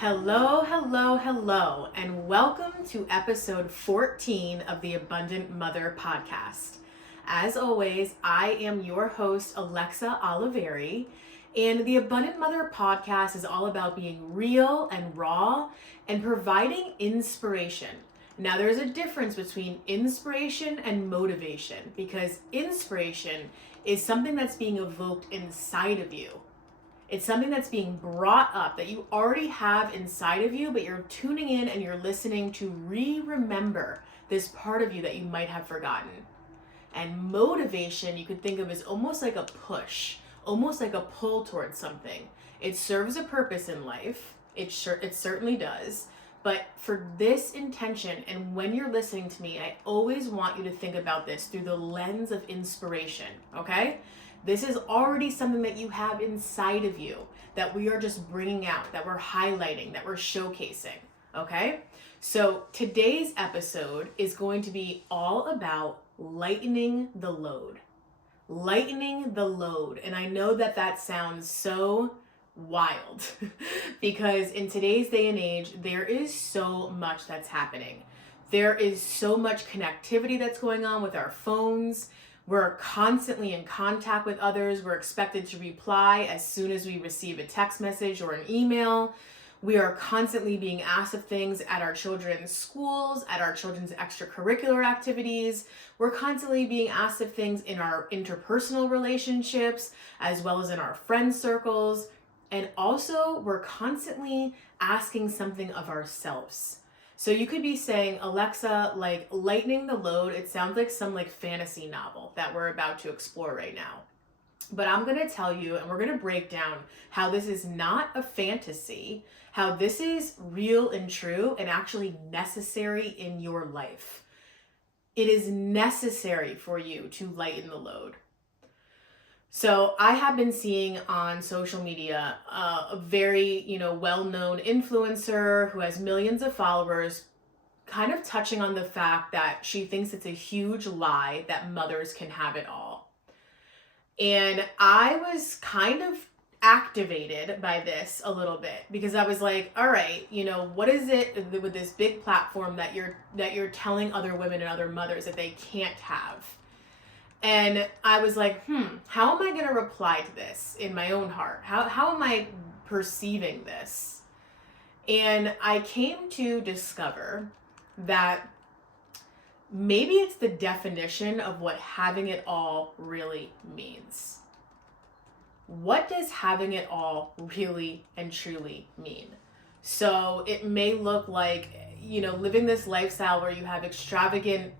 Hello, hello, hello, and welcome to episode 14 of the Abundant Mother podcast. As always, I am your host, Alexa Oliveri, and the Abundant Mother podcast is all about being real and raw and providing inspiration. Now, there's a difference between inspiration and motivation because inspiration is something that's being evoked inside of you. It's something that's being brought up that you already have inside of you, but you're tuning in and you're listening to remember this part of you that you might have forgotten. And motivation, you could think of as almost like a push, almost like a pull towards something. It serves a purpose in life. It certainly does. But for this intention, and when you're listening to me, I always want you to think about this through the lens of inspiration, okay? This is already something that you have inside of you that we are just bringing out, that we're highlighting, that we're showcasing, okay? So today's episode is going to be all about lightening the load. Lightening the load. And I know that that sounds so wild because in today's day and age, there is so much that's happening. There is so much connectivity that's going on with our phones. We're constantly in contact with others. We're expected to reply as soon as we receive a text message or an email. We are constantly being asked of things at our children's schools, at our children's extracurricular activities. We're constantly being asked of things in our interpersonal relationships, as well as in our friend circles. And also, we're constantly asking something of ourselves. So you could be saying, Alexa, like lightening the load, it sounds like some like fantasy novel that we're about to explore right now. But I'm going to tell you, and we're going to break down how this is not a fantasy, how this is real and true and actually necessary in your life. It is necessary for you to lighten the load. So I have been seeing on social media a very, well-known influencer who has millions of followers kind of touching on the fact that she thinks it's a huge lie that mothers can have it all. And I was kind of activated by this a little bit because I was like, all right, what is it with this big platform that you're telling other women and other mothers that they can't have? And I was like, how am I going to reply to this in my own heart? How am I perceiving this? And I came to discover that maybe it's the definition of what having it all really means. What does having it all really and truly mean? So it may look like, living this lifestyle where you have extravagant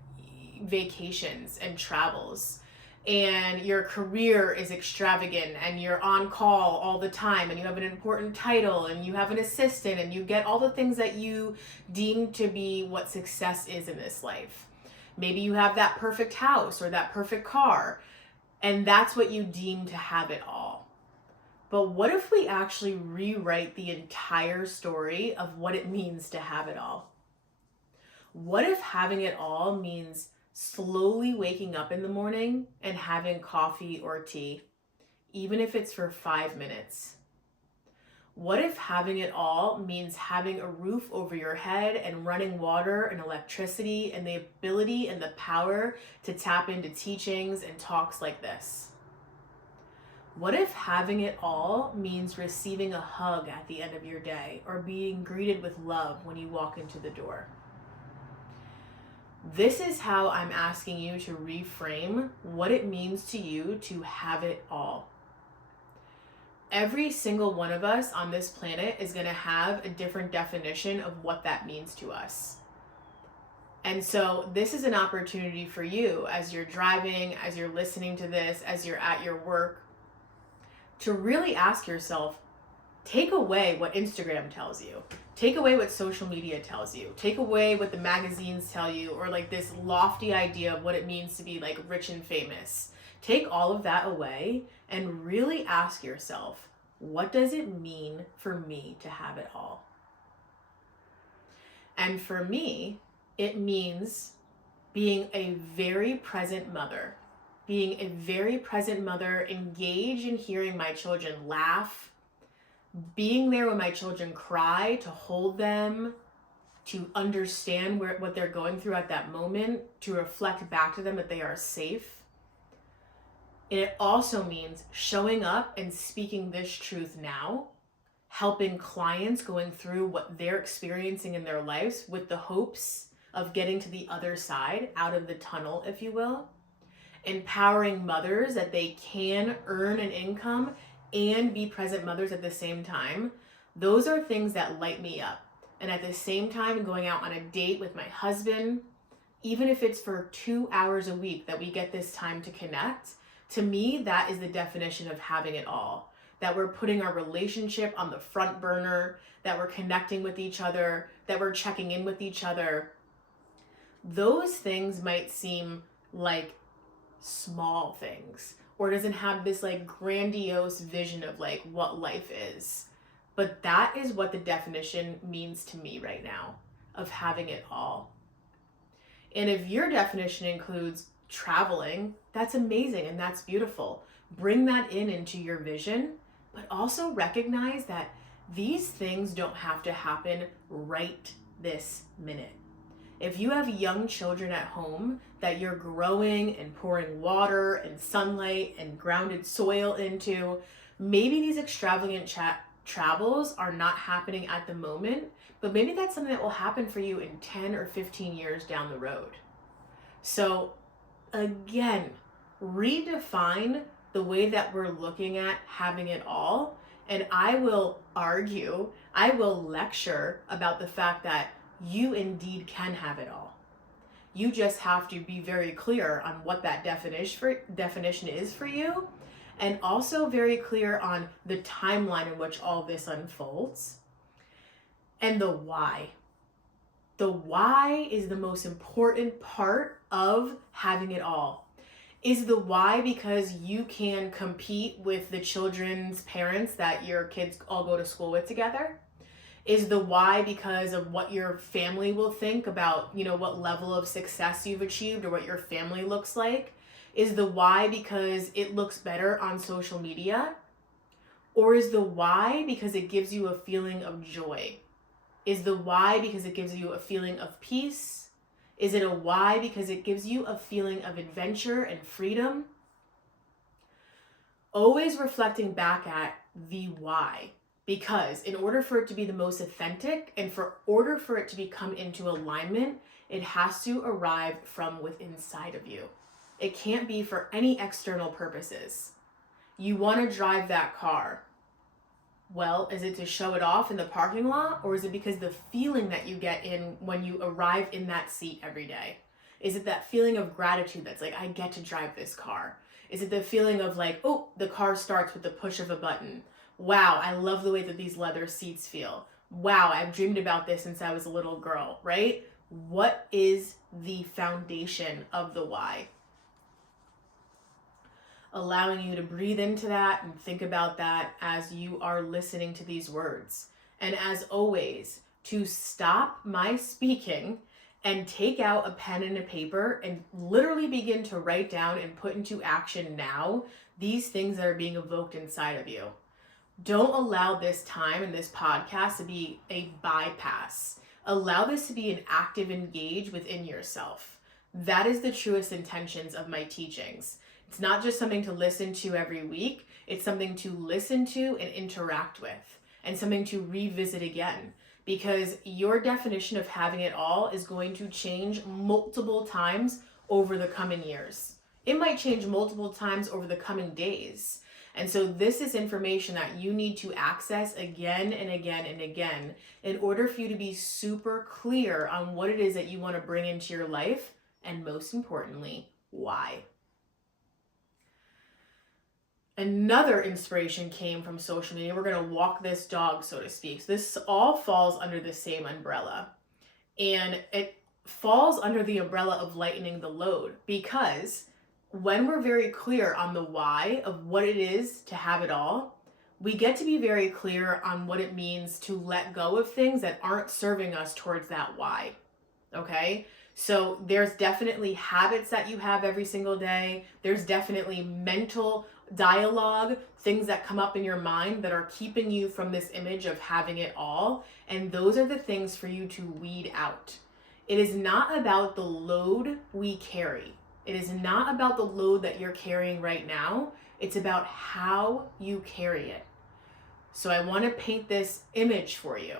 vacations and travels and your career is extravagant and you're on call all the time and you have an important title and you have an assistant and you get all the things that you deem to be what success is in this life. Maybe you have that perfect house or that perfect car and that's what you deem to have it all. But what if we actually rewrite the entire story of what it means to have it all? What if having it all means slowly waking up in the morning and having coffee or tea, even if it's for 5 minutes? What if having it all means having a roof over your head and running water and electricity and the ability and the power to tap into teachings and talks like this? What if having it all means receiving a hug at the end of your day or being greeted with love when you walk into the door? This is how I'm asking you to reframe what it means to you to have it all. Every single one of us on this planet is going to have a different definition of what that means to us. And so this is an opportunity for you as you're driving, as you're listening to this, as you're at your work, to really ask yourself, take away what Instagram tells you. Take away what social media tells you. Take away what the magazines tell you, or like this lofty idea of what it means to be like rich and famous. Take all of that away and really ask yourself, what does it mean for me to have it all? And for me, it means being a very present mother. Being a very present mother, engage in hearing my children laugh, being there when my children cry, to hold them, to understand what they're going through at that moment, to reflect back to them that they are safe. And it also means showing up and speaking this truth now, helping clients going through what they're experiencing in their lives with the hopes of getting to the other side, out of the tunnel, if you will. Empowering mothers that they can earn an income and be present mothers at the same time. Those are things that light me up. And at the same time, going out on a date with my husband, even if it's for 2 hours a week that we get this time to connect, to me, that is the definition of having it all. That we're putting our relationship on the front burner, that we're connecting with each other, that we're checking in with each other. Those things might seem like small things, or doesn't have this like grandiose vision of like what life is. But that is what the definition means to me right now, of having it all. And if your definition includes traveling, that's amazing and that's beautiful. Bring that into your vision, but also recognize that these things don't have to happen right this minute. If you have young children at home that you're growing and pouring water and sunlight and grounded soil into, maybe these extravagant travels are not happening at the moment, but maybe that's something that will happen for you in 10 or 15 years down the road. So again, redefine the way that we're looking at having it all. And I will argue, I will lecture about the fact that you indeed can have it all. You just have to be very clear on what that definition is for you, and also very clear on the timeline in which all this unfolds, and the why. The why is the most important part of having it all. Is the why because you can compete with the children's parents that your kids all go to school with together? Is the why because of what your family will think about, what level of success you've achieved or what your family looks like? Is the why because it looks better on social media? Or is the why because it gives you a feeling of joy? Is the why because it gives you a feeling of peace? Is it a why because it gives you a feeling of adventure and freedom? Always reflecting back at the why. Because in order for it to be the most authentic and order for it to come into alignment, it has to arrive from within inside of you. It can't be for any external purposes. You want to drive that car. Well, is it to show it off in the parking lot, or is it because the feeling that you get in when you arrive in that seat every day? Is it that feeling of gratitude that's like, I get to drive this car? Is it the feeling of like, oh, the car starts with the push of a button? Wow, I love the way that these leather seats feel. Wow, I've dreamed about this since I was a little girl, right? What is the foundation of the why? Allowing you to breathe into that and think about that as you are listening to these words. And as always, to stop my speaking and take out a pen and a paper and literally begin to write down and put into action now these things that are being evoked inside of you. Don't allow this time and this podcast to be a bypass. Allow this to be an active engage within yourself. That is the truest intentions of my teachings. It's not just something to listen to every week. It's something to listen to and interact with, and something to revisit again, because your definition of having it all is going to change multiple times over the coming years. It might change multiple times over the coming days. And so this is information that you need to access again and again and again in order for you to be super clear on what it is that you want to bring into your life, and most importantly, why. Another inspiration came from social media. We're going to walk this dog, so to speak. So this all falls under the same umbrella. And it falls under the umbrella of lightening the load, because when we're very clear on the why of what it is to have it all, we get to be very clear on what it means to let go of things that aren't serving us towards that why. Okay? So there's definitely habits that you have every single day. There's definitely mental dialogue, things that come up in your mind that are keeping you from this image of having it all. And those are the things for you to weed out. It is not about the load we carry. It is not about the load that you're carrying right now. It's about how you carry it. So I want to paint this image for you.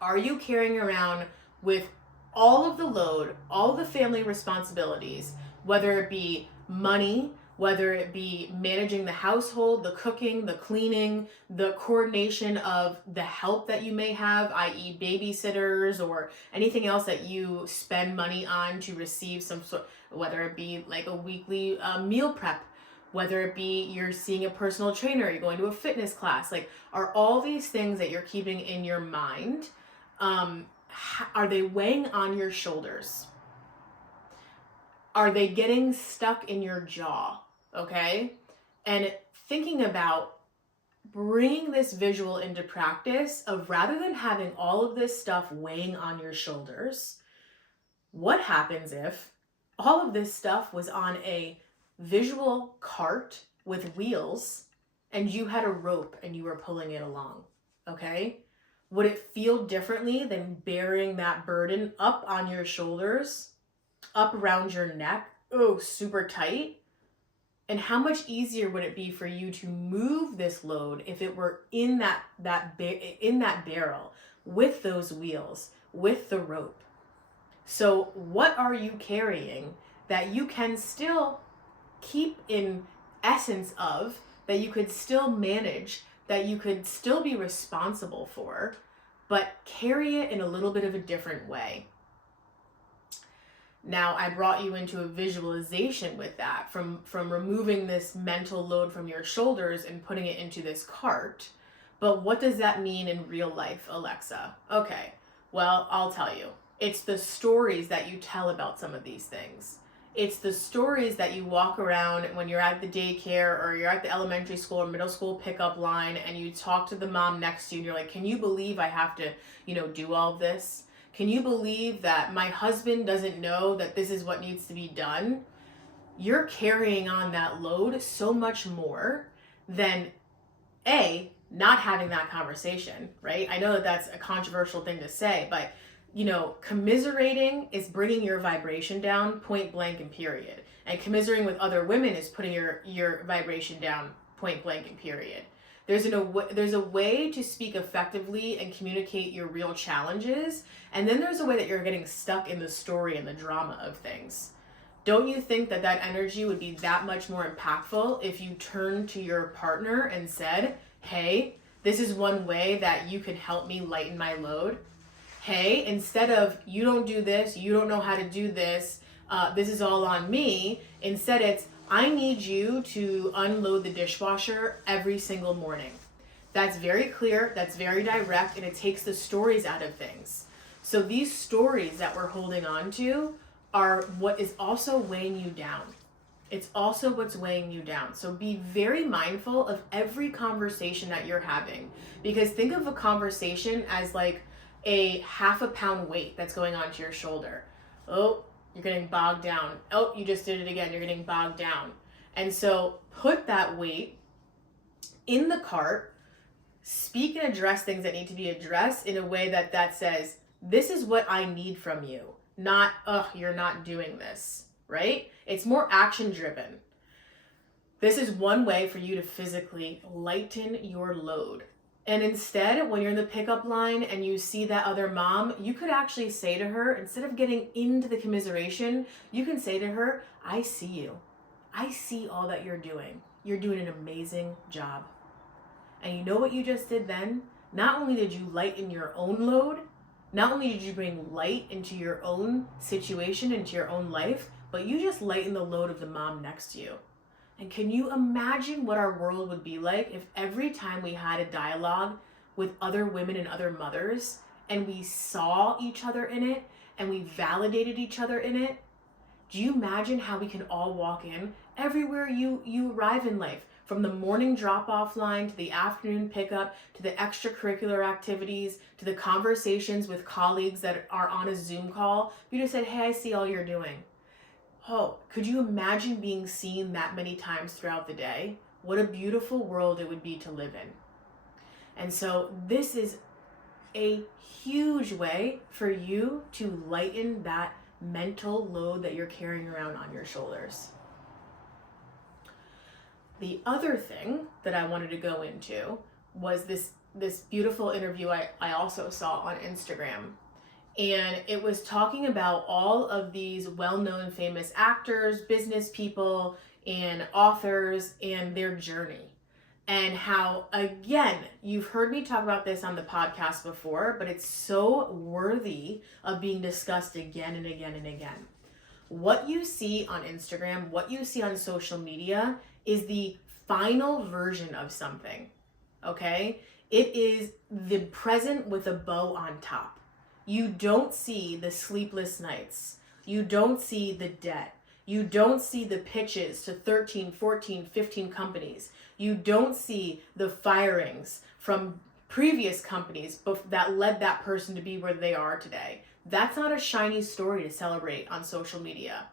Are you carrying around with all of the load, all the family responsibilities, whether it be money, whether it be managing the household, the cooking, the cleaning, the coordination of the help that you may have, i.e. babysitters or anything else that you spend money on to receive some sort, whether it be like a weekly meal prep, whether it be you're seeing a personal trainer, you're going to a fitness class, like are all these things that you're keeping in your mind, are they weighing on your shoulders? Are they getting stuck in your jaw? Okay. And thinking about bringing this visual into practice of rather than having all of this stuff weighing on your shoulders, what happens if all of this stuff was on a visual cart with wheels and you had a rope and you were pulling it along? Okay. Would it feel differently than bearing that burden up on your shoulders, up around your neck, super tight? And how much easier would it be for you to move this load if it were in that barrel with those wheels, with the rope? So what are you carrying that you can still keep in essence of, that you could still manage, that you could still be responsible for, but carry it in a little bit of a different way? Now, I brought you into a visualization with that, from removing this mental load from your shoulders and putting it into this cart. But what does that mean in real life, Alexa? Okay, well, I'll tell you. It's the stories that you tell about some of these things. It's the stories that you walk around when you're at the daycare or you're at the elementary school or middle school pickup line and you talk to the mom next to you and you're like, can you believe I have to, do all this? Can you believe that my husband doesn't know that this is what needs to be done? You're carrying on that load so much more than not having that conversation, right? I know that that's a controversial thing to say, but commiserating is bringing your vibration down, point blank and period. And commiserating with other women is putting your vibration down, point blank and period. There's a way to speak effectively and communicate your real challenges. And then there's a way that you're getting stuck in the story and the drama of things. Don't you think that energy would be that much more impactful if you turned to your partner and said, hey, this is one way that you can help me lighten my load? Hey, instead of you don't do this, you don't know how to do this, this is all on me. Instead it's, I need you to unload the dishwasher every single morning. That's very clear, that's very direct, and it takes the stories out of things. So these stories that we're holding on to are what is also weighing you down. It's also what's weighing you down. So be very mindful of every conversation that you're having, because think of a conversation as like a half a pound weight that's going onto your shoulder. Oh, you're getting bogged down. Oh, you just did it again. You're getting bogged down. And so put that weight in the cart, speak and address things that need to be addressed in a way that says, this is what I need from you. Not, you're not doing this, right? It's more action driven. This is one way for you to physically lighten your load. And instead, when you're in the pickup line and you see that other mom, you could actually say to her, instead of getting into the commiseration, you can say to her, I see you. I see all that you're doing. You're doing an amazing job. And you know what you just did then? Not only did you lighten your own load, not only did you bring light into your own situation, into your own life, but you just lightened the load of the mom next to you. And can you imagine what our world would be like if every time we had a dialogue with other women and other mothers and we saw each other in it and we validated each other in it? Do you imagine how we can all walk in everywhere you arrive in life, from the morning drop-off line to the afternoon pickup to the extracurricular activities to the conversations with colleagues that are on a Zoom call? You just said, hey, I see all you're doing. Oh, could you imagine being seen that many times throughout the day? What a beautiful world it would be to live in. And so this is a huge way for you to lighten that mental load that you're carrying around on your shoulders. The other thing that I wanted to go into was this beautiful interview I also saw on Instagram. And it was talking about all of these well-known famous actors, business people, and authors and their journey. And how, again, you've heard me talk about this on the podcast before, but it's so worthy of being discussed again and again and again. What you see on Instagram, what you see on social media is the final version of something, okay? It is the present with a bow on top. You don't see the sleepless nights. You don't see the debt. You don't see the pitches to 13, 14, 15 companies. You don't see the firings from previous companies that led that person to be where they are today. That's not a shiny story to celebrate on social media.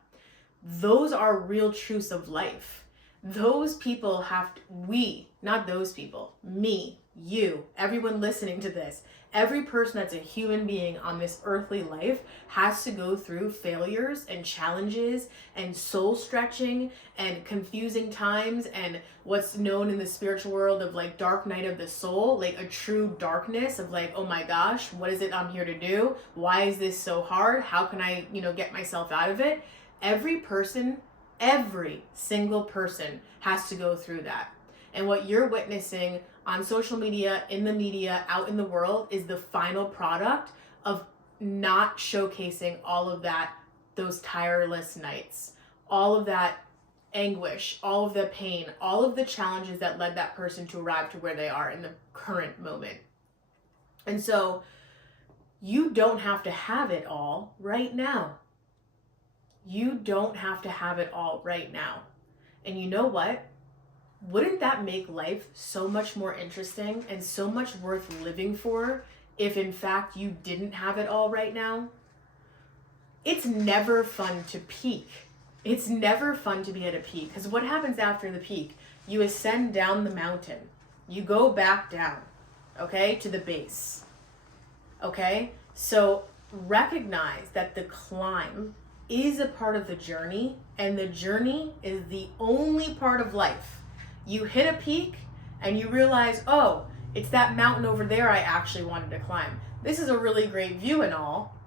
Those are real truths of life. Those people have to, not those people, me, you, everyone listening to this, every person that's a human being on this earthly life has to go through failures and challenges and soul stretching and confusing times and what's known in the spiritual world of like dark night of the soul, like a true darkness of like, oh my gosh, what is it I'm here to do? Why is this so hard? How can I, get myself out of it? Every single person has to go through that. And what you're witnessing on social media, in the media, out in the world is the final product of not showcasing all of that, those tireless nights, all of that anguish, all of the pain, all of the challenges that led that person to arrive to where they are in the current moment. And so you don't have to have it all right now. You don't have to have it all right now. And you know what? Wouldn't that make life so much more interesting and so much worth living for if in fact you didn't have it all right now? It's never fun to peak. It's never fun to be at a peak, because what happens after the peak? You ascend down the mountain. You go back down, okay, to the base. Okay? So recognize that the climb is a part of the journey, and the journey is the only part of life. You hit a peak and you realize, oh, it's that mountain over there I actually wanted to climb. This is a really great view and all,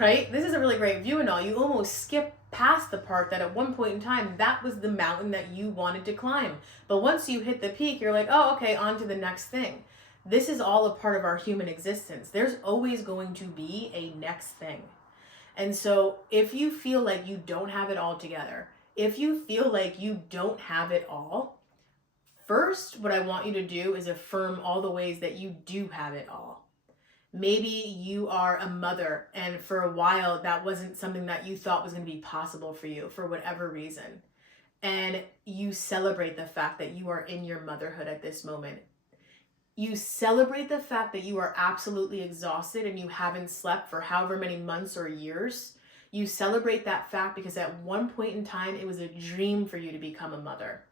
right? This is a really great view and all. You almost skip past the part that at one point in time, that was the mountain that you wanted to climb. But once you hit the peak, you're like, oh, okay, on to the next thing. This is all a part of our human existence. There's always going to be a next thing. And so if you feel like you don't have it all together, if you feel like you don't have it all, first, what I want you to do is affirm all the ways that you do have it all. Maybe you are a mother, and for a while that wasn't something that you thought was going to be possible for you for whatever reason. And you celebrate the fact that you are in your motherhood at this moment. You celebrate the fact that you are absolutely exhausted and you haven't slept for however many months or years. You celebrate that fact because at one point in time, it was a dream for you to become a mother.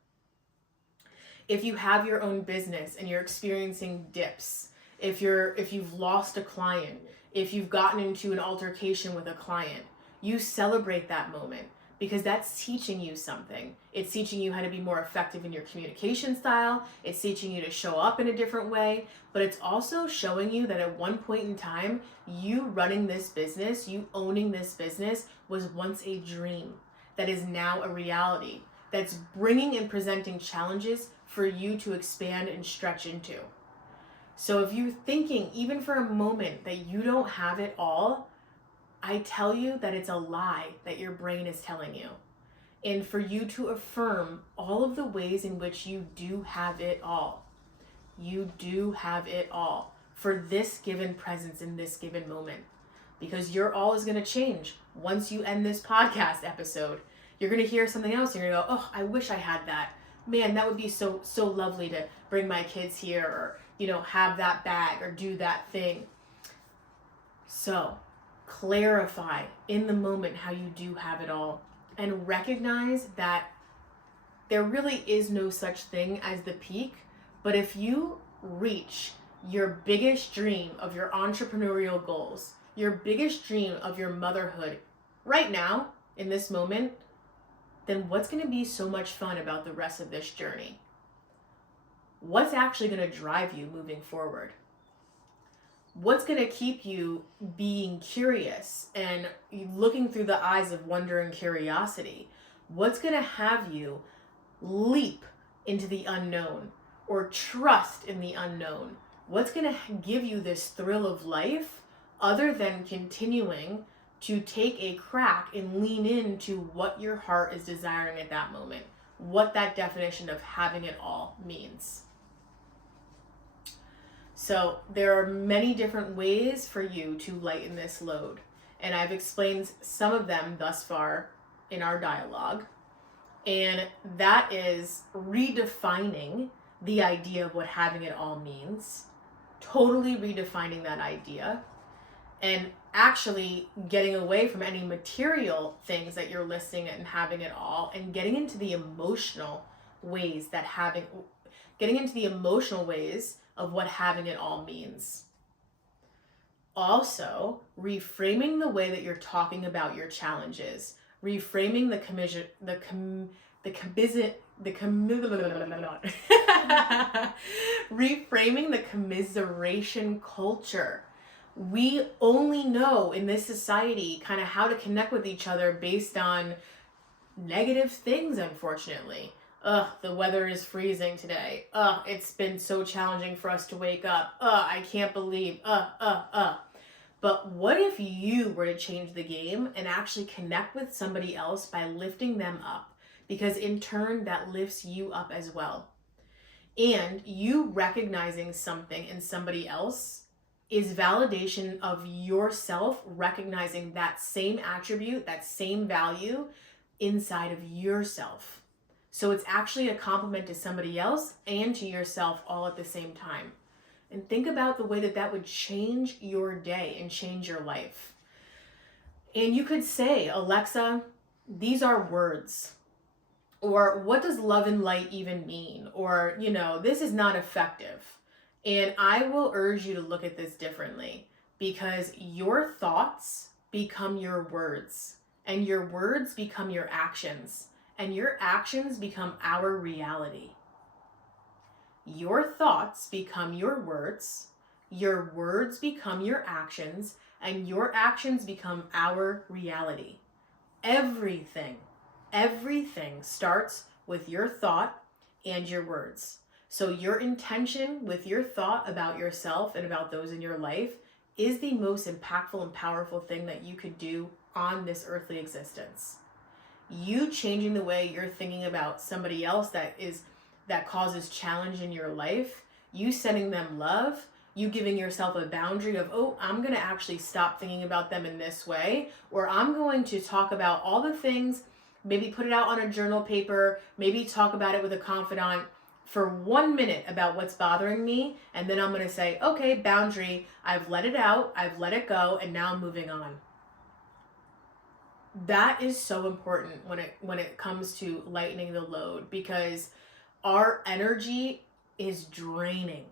If you have your own business and you're experiencing dips, if you've lost a client, if you've gotten into an altercation with a client, you celebrate that moment because that's teaching you something. It's teaching you how to be more effective in your communication style. It's teaching you to show up in a different way, but it's also showing you that at one point in time, you running this business, you owning this business was once a dream that is now a reality, that's bringing and presenting challenges for you to expand and stretch into. So if you're thinking, even for a moment, that you don't have it all, I tell you that it's a lie that your brain is telling you. And for you to affirm all of the ways in which you do have it all. You do have it all for this given presence in this given moment. Because your all is going to change once you end this podcast episode. You're going to hear something else and you're going to go, oh, I wish I had that. Man, that would be so lovely to bring my kids here or, have that bag or do that thing. So clarify in the moment how you do have it all and recognize that there really is no such thing as the peak. But if you reach your biggest dream of your entrepreneurial goals, your biggest dream of your motherhood right now, in this moment, then what's going to be so much fun about the rest of this journey? What's actually going to drive you moving forward? What's going to keep you being curious and looking through the eyes of wonder and curiosity? What's going to have you leap into the unknown or trust in the unknown? What's going to give you this thrill of life other than continuing to take a crack and lean into what your heart is desiring at that moment? What that definition of having it all means. So there are many different ways for you to lighten this load. And I've explained some of them thus far in our dialogue. And that is redefining the idea of what having it all means, totally redefining that idea, and actually getting away from any material things that you're listing and having it all, and getting into the emotional ways of what having it all means. Also, reframing the way that you're talking about your challenges, reframing reframing the commiseration culture. We only know in this society kind of how to connect with each other based on negative things, unfortunately. The weather is freezing today. It's been so challenging for us to wake up. I can't believe. But what if you were to change the game and actually connect with somebody else by lifting them up? Because in turn, that lifts you up as well. And you recognizing something in somebody else is validation of yourself recognizing that same attribute, that same value inside of yourself. So it's actually a compliment to somebody else and to yourself all at the same time. And think about the way that that would change your day and change your life. And you could say, Alexa, these are words. Or what does love and light even mean? Or, this is not effective. And I will urge you to look at this differently, because your thoughts become your words, and your words become your actions, and your actions become our reality. Your thoughts become your words become your actions, and your actions become our reality. Everything starts with your thought and your words. So your intention with your thought about yourself and about those in your life is the most impactful and powerful thing that you could do on this earthly existence. You changing the way you're thinking about somebody else that causes challenge in your life, you sending them love, you giving yourself a boundary of, I'm going to actually stop thinking about them in this way, or I'm going to talk about all the things, maybe put it out on a journal paper, maybe talk about it with a confidant for 1 minute about what's bothering me, and then I'm going to say, okay, boundary, I've let it out, I've let it go, and now I'm moving on. That is so important when it comes to lightening the load, because our energy is draining.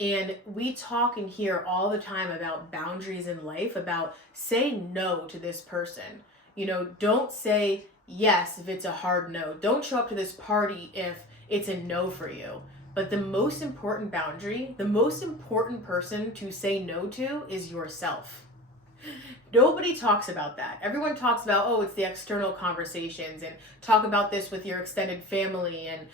And we talk and hear all the time about boundaries in life, about say no to this person. Don't say yes if it's a hard no. Don't show up to this party if it's a no for you. But the most important boundary, the most important person to say no to is yourself. Nobody talks about that. Everyone talks about, it's the external conversations, and talk about this with your extended family, and,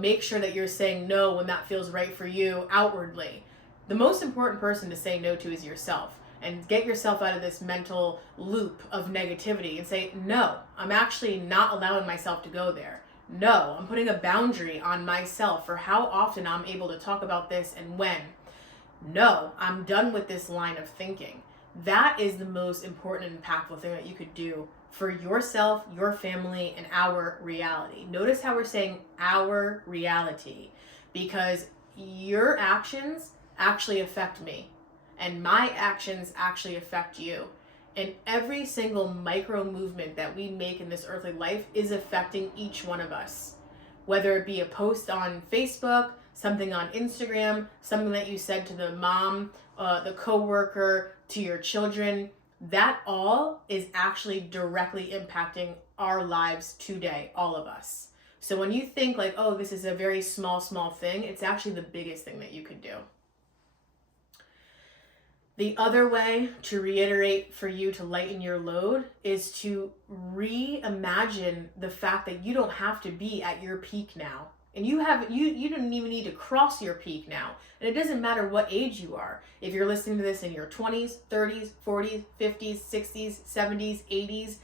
make sure that you're saying no when that feels right for you outwardly. The most important person to say no to is yourself, and get yourself out of this mental loop of negativity and say, no, I'm actually not allowing myself to go there. No, I'm putting a boundary on myself for how often I'm able to talk about this and when. No, I'm done with this line of thinking. That is the most important and impactful thing that you could do for yourself, your family, and our reality. Notice how we're saying our reality, because your actions actually affect me, and my actions actually affect you. And every single micro movement that we make in this earthly life is affecting each one of us. Whether it be a post on Facebook, something on Instagram, something that you said to the mom, the coworker, to your children, that all is actually directly impacting our lives today, all of us. So when you think like, oh, this is a very small thing, it's actually the biggest thing that you could do. The other way to reiterate for you to lighten your load is to reimagine the fact that you don't have to be at your peak now. And you don't even need to cross your peak now. And it doesn't matter what age you are. If you're listening to this in your 20s, 30s, 40s, 50s, 60s, 70s, 80s,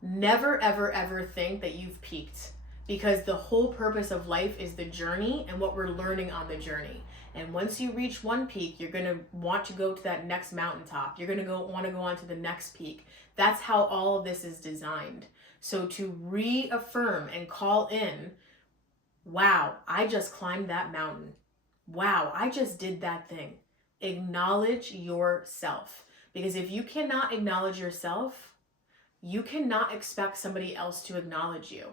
never, ever, ever think that you've peaked. Because the whole purpose of life is the journey and what we're learning on the journey. And once you reach one peak, you're going to want to go to that next mountaintop. You're going to want to go on to the next peak. That's how all of this is designed. So to reaffirm and call in, wow, I just climbed that mountain. Wow, I just did that thing. Acknowledge yourself. Because if you cannot acknowledge yourself, you cannot expect somebody else to acknowledge you.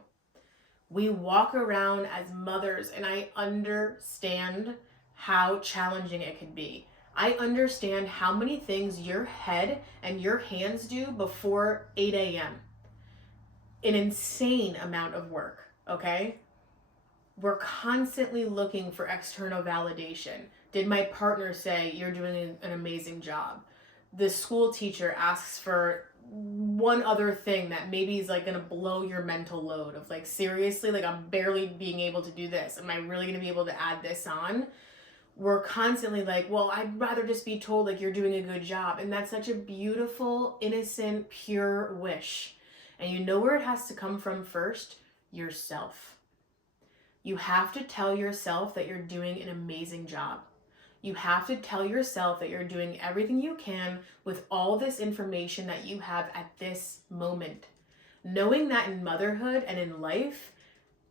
We walk around as mothers, and I understand how challenging it can be. I understand how many things your head and your hands do before 8 a.m. An insane amount of work, okay? We're constantly looking for external validation. Did my partner say you're doing an amazing job? The school teacher asks for one other thing that maybe is like going to blow your mental load of like, seriously, like I'm barely being able to do this. Am I really going to be able to add this on? We're constantly like, well, I'd rather just be told like you're doing a good job. And that's such a beautiful, innocent, pure wish. And you know where it has to come from first? Yourself. You have to tell yourself that you're doing an amazing job. You have to tell yourself that you're doing everything you can with all this information that you have at this moment. Knowing that in motherhood and in life,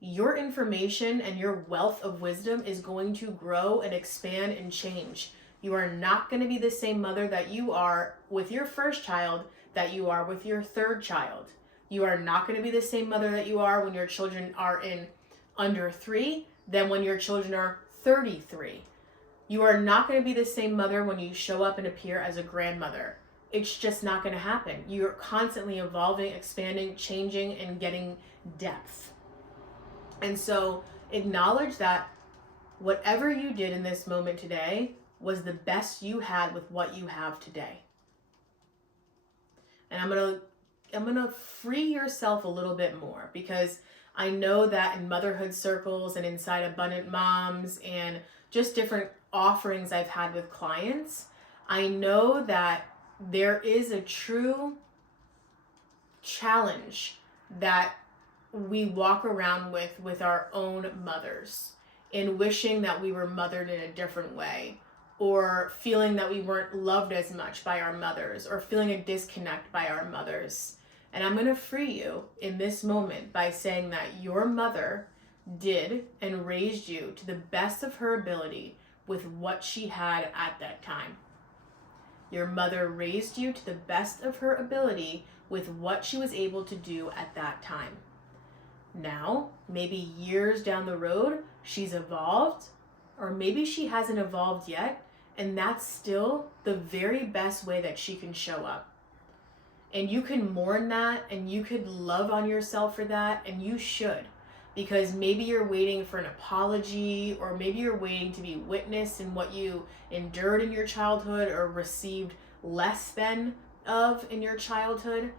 your information and your wealth of wisdom is going to grow and expand and change. You are not going to be the same mother that you are with your first child that you are with your third child. You are not going to be the same mother that you are when your children are in under 3 than when your children are 33. You are not going to be the same mother when you show up and appear as a grandmother. It's just not going to happen. You're constantly evolving, expanding, changing, and getting depth. And so acknowledge that whatever you did in this moment today was the best you had with what you have today. And I'm gonna free yourself a little bit more, because I know that in motherhood circles and inside Abundant Moms and just different offerings I've had with clients, I know that there is a true challenge that we walk around with our own mothers, in wishing that we were mothered in a different way, or feeling that we weren't loved as much by our mothers, or feeling a disconnect by our mothers. And I'm going to free you in this moment by saying that your mother did and raised you to the best of her ability with what she had at that time. Your mother raised you to the best of her ability with what she was able to do at that time. Now, maybe years down the road, she's evolved, or maybe she hasn't evolved yet, and that's still the very best way that she can show up. And you can mourn that, and you could love on yourself for that, and you should. Because maybe you're waiting for an apology, or maybe you're waiting to be witnessed in what you endured in your childhood or received less than of in your childhood.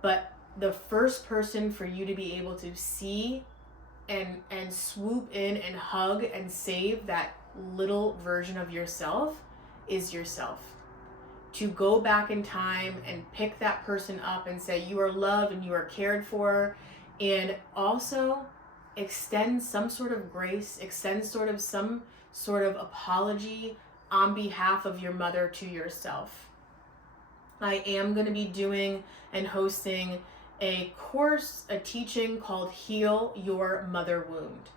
But the first person for you to be able to see and swoop in and hug and save that little version of yourself is yourself. To go back in time and pick that person up and say you are loved and you are cared for, and also extend some sort of grace, extend some sort of apology on behalf of your mother to yourself. I am going to be doing and hosting a course, a teaching called Heal Your Mother Wound.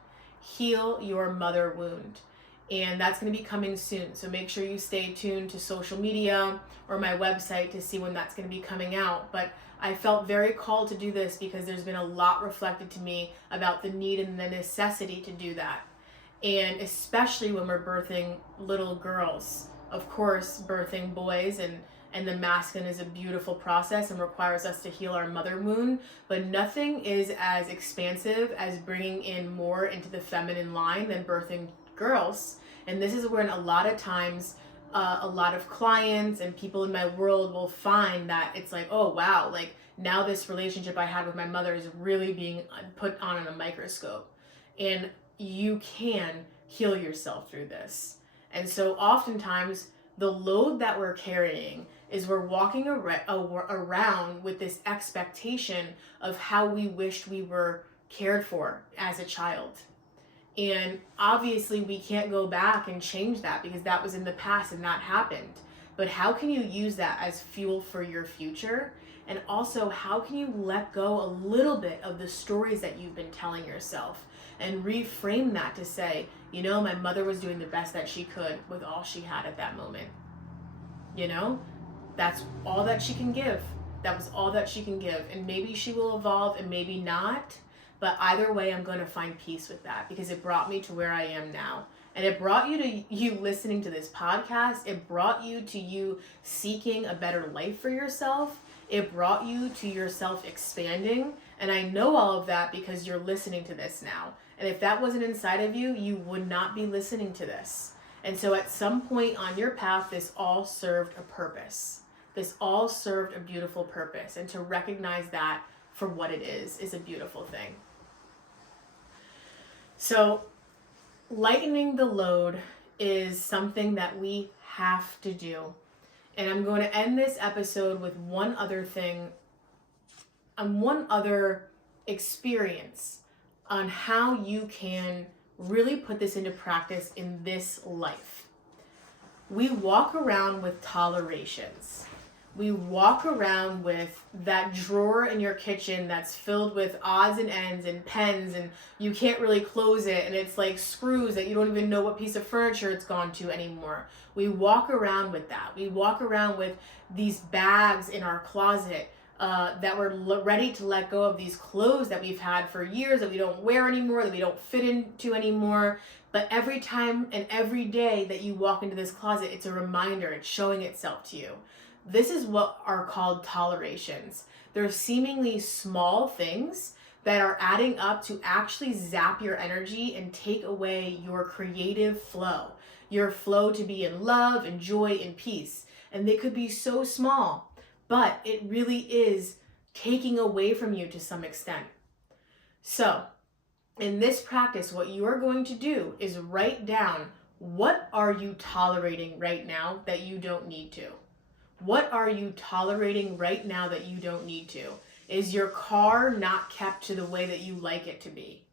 Heal Your Mother Wound. And that's going to be coming soon. So make sure you stay tuned to social media or my website to see when that's going to be coming out. But I felt very called to do this because there's been a lot reflected to me about the need and the necessity to do that. And especially when we're birthing little girls. Of course, birthing boys and the masculine is a beautiful process and requires us to heal our mother wound, but nothing is as expansive as bringing in more into the feminine line than birthing girls. And this is when a lot of times a lot of clients and people in my world will find that it's like, oh wow, like now this relationship I had with my mother is really being put on a microscope, and you can heal yourself through this. And so oftentimes the load that we're carrying is we're walking around with this expectation of how we wished we were cared for as a child. And obviously we can't go back and change that because that was in the past and that happened. But how can you use that as fuel for your future? And also, how can you let go a little bit of the stories that you've been telling yourself and reframe that to say, you know, my mother was doing the best that she could with all she had at that moment. You know, that's all that she can give. That was all that she can give. And maybe she will evolve and maybe not. But either way, I'm going to find peace with that because it brought me to where I am now. And it brought you to you listening to this podcast. It brought you to you seeking a better life for yourself. It brought you to yourself expanding. And I know all of that because you're listening to this now. And if that wasn't inside of you, you would not be listening to this. And so at some point on your path, this all served a purpose. This all served a beautiful purpose. And to recognize that for what it is a beautiful thing. So lightening the load is something that we have to do. And I'm going to end this episode with one other thing, one other experience on how you can really put this into practice in this life. We walk around with tolerations. We walk around with that drawer in your kitchen that's filled with odds and ends and pens, and you can't really close it, and it's like screws that you don't even know what piece of furniture it's gone to anymore. We walk around with that. We walk around with these bags in our closet that we're ready to let go of, these clothes that we've had for years that we don't wear anymore, that we don't fit into anymore. But every time and every day that you walk into this closet, it's a reminder, it's showing itself to you. This is what are called tolerations. They're seemingly small things that are adding up to actually zap your energy and take away your creative flow, your flow to be in love and joy and peace. And they could be so small, but it really is taking away from you to some extent. So in this practice, what you are going to do is write down, what are you tolerating right now that you don't need to? What are you tolerating right now that you don't need to? Is your car not kept to the way that you like it to be?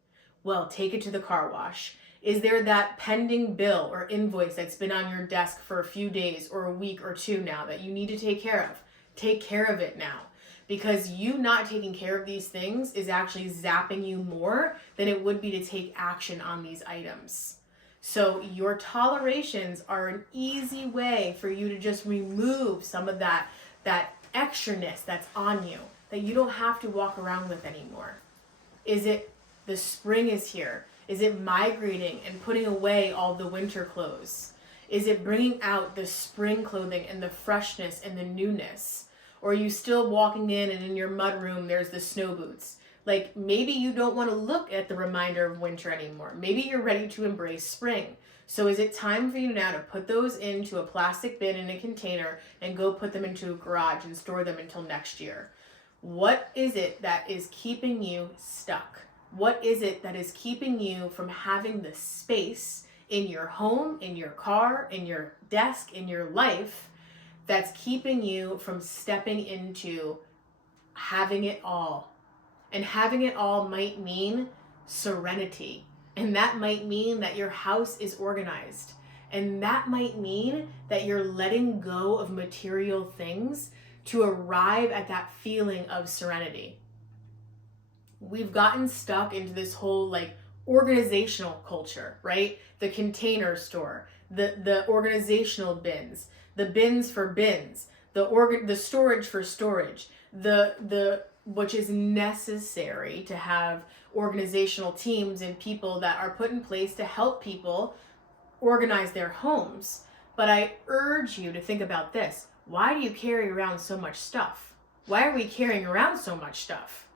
Well, take it to the car wash. Is there that pending bill or invoice that's been on your desk for a few days or a week or two now that you need to take care of? Take care of it now. Because you not taking care of these things is actually zapping you more than it would be to take action on these items. So your tolerations are an easy way for you to just remove some of that extraness that's on you that you don't have to walk around with anymore. Is it the spring is here? Is it migrating and putting away all the winter clothes? Is it bringing out the spring clothing and the freshness and the newness? Or are you still walking in and in your mudroom there's the snow boots? Like maybe you don't want to look at the reminder of winter anymore. Maybe you're ready to embrace spring. So is it time for you now to put those into a plastic bin in a container and go put them into a garage and store them until next year? What is it that is keeping you stuck? What is it that is keeping you from having the space in your home, in your car, in your desk, in your life that's keeping you from stepping into having it all? And having it all might mean serenity. And that might mean that your house is organized. And that might mean that you're letting go of material things to arrive at that feeling of serenity. We've gotten stuck into this whole like organizational culture, right? The container store, the organizational bins, the bins for bins, the storage for storage, the which is necessary to have organizational teams and people that are put in place to help people organize their homes. But I urge you to think about this. Why do you carry around so much stuff? Why are we carrying around so much stuff?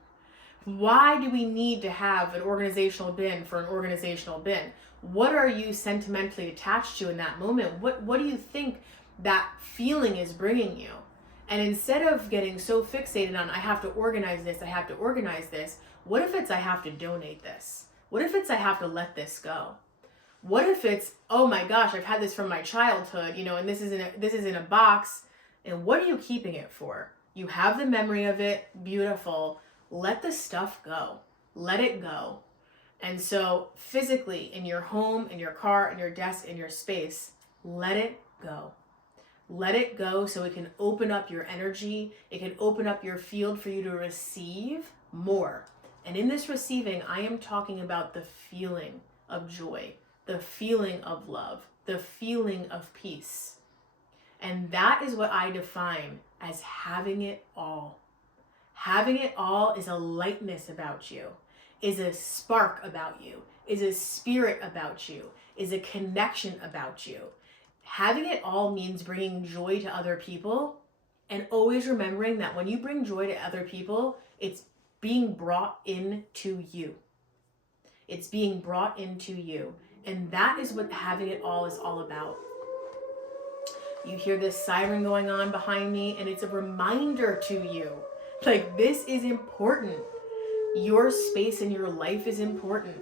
Why do we need to have an organizational bin for an organizational bin? What are you sentimentally attached to in that moment? What do you think that feeling is bringing you? And instead of getting so fixated on, I have to organize this, what if it's I have to donate this? What if it's I have to let this go? What if it's, oh my gosh, I've had this from my childhood, and this is in a box, and what are you keeping it for? You have the memory of it, beautiful. Let the stuff go. Let it go. And so physically, in your home, in your car, in your desk, in your space, let it go. Let it go so it can open up your energy. It can open up your field for you to receive more. And in this receiving, I am talking about the feeling of joy, the feeling of love, the feeling of peace. And that is what I define as having it all. Having it all is a lightness about you, is a spark about you, is a spirit about you, is a connection about you. Having it all means bringing joy to other people, and always remembering that when you bring joy to other people, it's being brought into you. It's being brought into you. And that is what having it all is all about. You hear this siren going on behind me, and it's a reminder to you. Like, this is important. Your space in your life is important.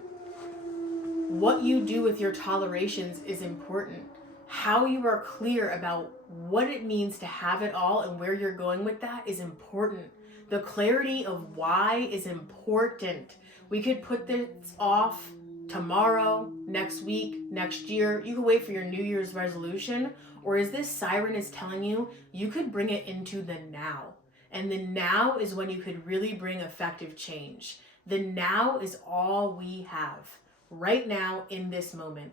What you do with your tolerations is important. How you are clear about what it means to have it all and where you're going with that is important. The clarity of why is important. We could put this off tomorrow, next week, next year. You could wait for your New Year's resolution. Or as this siren is telling you, you could bring it into the now. And the now is when you could really bring effective change. The now is all we have right now in this moment.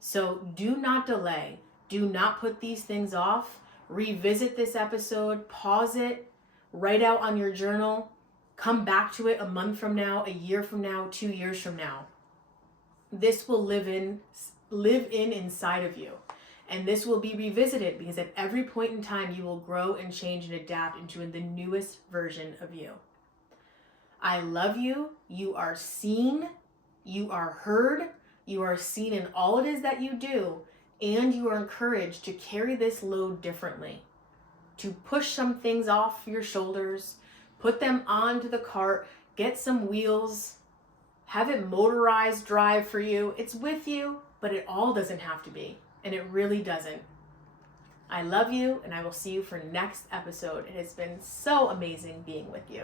So do not delay. Do not put these things off. Revisit this episode, pause it, write out on your journal, come back to it a month from now, a year from now, 2 years from now. This will live in inside of you. And this will be revisited because at every point in time, you will grow and change and adapt into the newest version of you. I love you. You are seen. You are heard. You are seen in all it is that you do. And you are encouraged to carry this load differently. To push some things off your shoulders, put them onto the cart, get some wheels, have it motorized drive for you. It's with you, but it all doesn't have to be. And it really doesn't. I love you, and I will see you for next episode. It has been so amazing being with you.